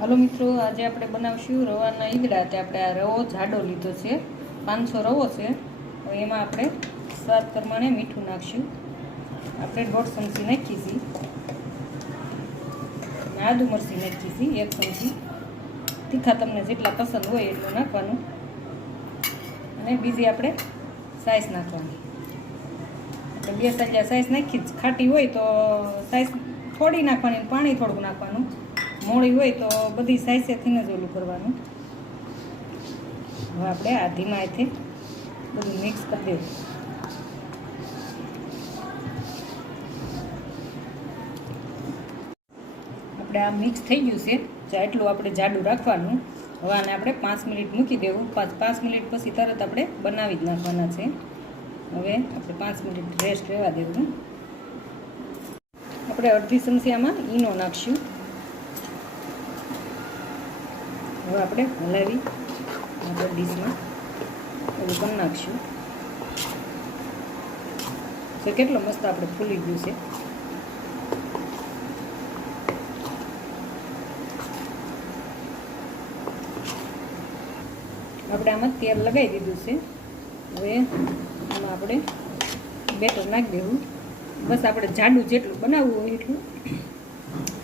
Hello મિત્રો, આજે આપણે બનાવશું રવાના ઈદડા. તે આપણે આ રવો જાડો લીધો છે, 500 રવો છે. તો એમાં આપણે સ્વાદ પ્રમાણે મીઠું નાખશું. આપણે 1.5 ચમચી નાખીશી. આદુ મરચી નાખીશી 1 ચમચી. તીખા તમને જેટલા પસંદ હોય એટલું નાખવાનું. અને બીજી આપણે સાઈઝ નાખવાની. આપણે 2 ચમચા સાઈઝ નાખી. ખાટી હોય તો સાઈઝ થોડી નાખવાની, પાણી થોડુંક નાખવાનું. મોળી હોય તો બધી સાઈઝેથી જ ઓલું કરવાનું. હવે આપણે આ ધીમાથી બધું મિક્સ કરી દેવું. આપણે આ મિક્સ થઈ ગયું છે, તો એટલું આપણે જાડું રાખવાનું. હવે આને આપણે 5 મિનિટ મૂકી દેવું. 5 મિનિટ પછી તરત આપણે બનાવી જ નાખવાના છે. હવે આપણે 5 મિનિટ રેસ્ટ રહેવા દેવું. આપણે અડધી ચમચી આમાં ઈનો નાખશું. હવે આપણે હલાવી આપણે ડીશમાં એવું કરી નાખશું. તો કેટલો મસ્ત આપણે ફૂલી ગયું છે. આપણે આમાં તેલ લગાવી દીધું છે. હવે આમાં આપણે બેટર નાખી દેવું. બસ આપણે જાડું જેટલું બનાવવું હોય એટલું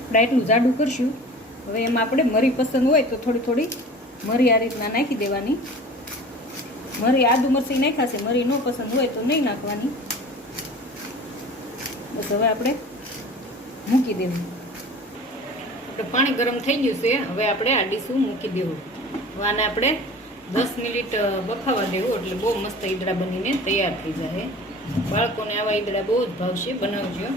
આપણે એટલું જાડું કરશું. હવે એમાં આપણે મરી પસંદ હોય તો થોડી થોડી મરી આ રીતના નાખી દેવાની. મરી આદુ મરચી નાખ્યા છે, મરી ન પસંદ હોય તો નહીં નાખવાની. બસ હવે આપણે મૂકી દેવું. આપણે પાણી ગરમ થઈ ગયું છે. હવે આપણે આ ડીશું મૂકી દેવું. આને આપણે 10 મિનિટ બફાવા દેવું, એટલે બહુ મસ્ત ઈદડા બનીને તૈયાર થઈ જાય. બાળકોને આવા ઈદડા બહુ જ ભાવશે, બનાવજો.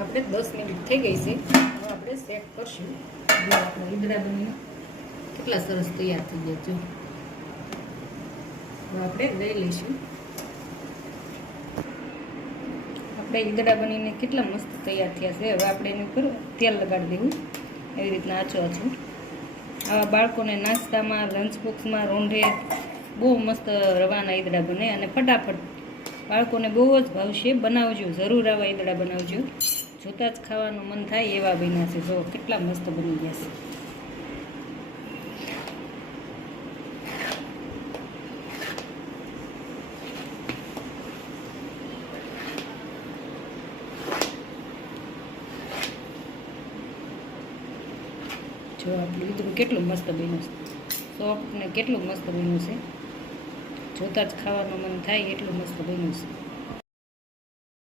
આપણે 10 મિનિટ થઈ ગઈ છે. હવે આપણે ચેક કરશું. આપણા ઈદડા બનીને કેટલા સરસ તૈયાર થઈ ગયા છે. હવે આપણે લઈ લઈશું. આપણે ઈદડા બનીને કેટલા મસ્ત તૈયાર થયા છે. હવે આપણે એની ઉપર તેલ લગાડી દેવું, એવી રીતના આછું આછું. આવા બાળકોને નાસ્તામાં, લંચ બોક્સમાં, રોંઢે બહુ મસ્ત રવાના ઈદડા બને અને ફટાફટ બાળકોને બહુ જ ભાવશે. બનાવજો, જરૂર આવા ઈદડા બનાવજો. જોતાં જ ખાવાનું મન થાય એવા બન્યા છે. જો કેટલા મસ્ત બની ગયા છે. જો આપણું ઈદડું કેટલું મસ્ત બન્યું છે. સોફ્ટ ને કેટલું મસ્ત બન્યું છે. જોતાં જ ખાવાનું મન થાય એટલું મસ્ત બન્યું છે.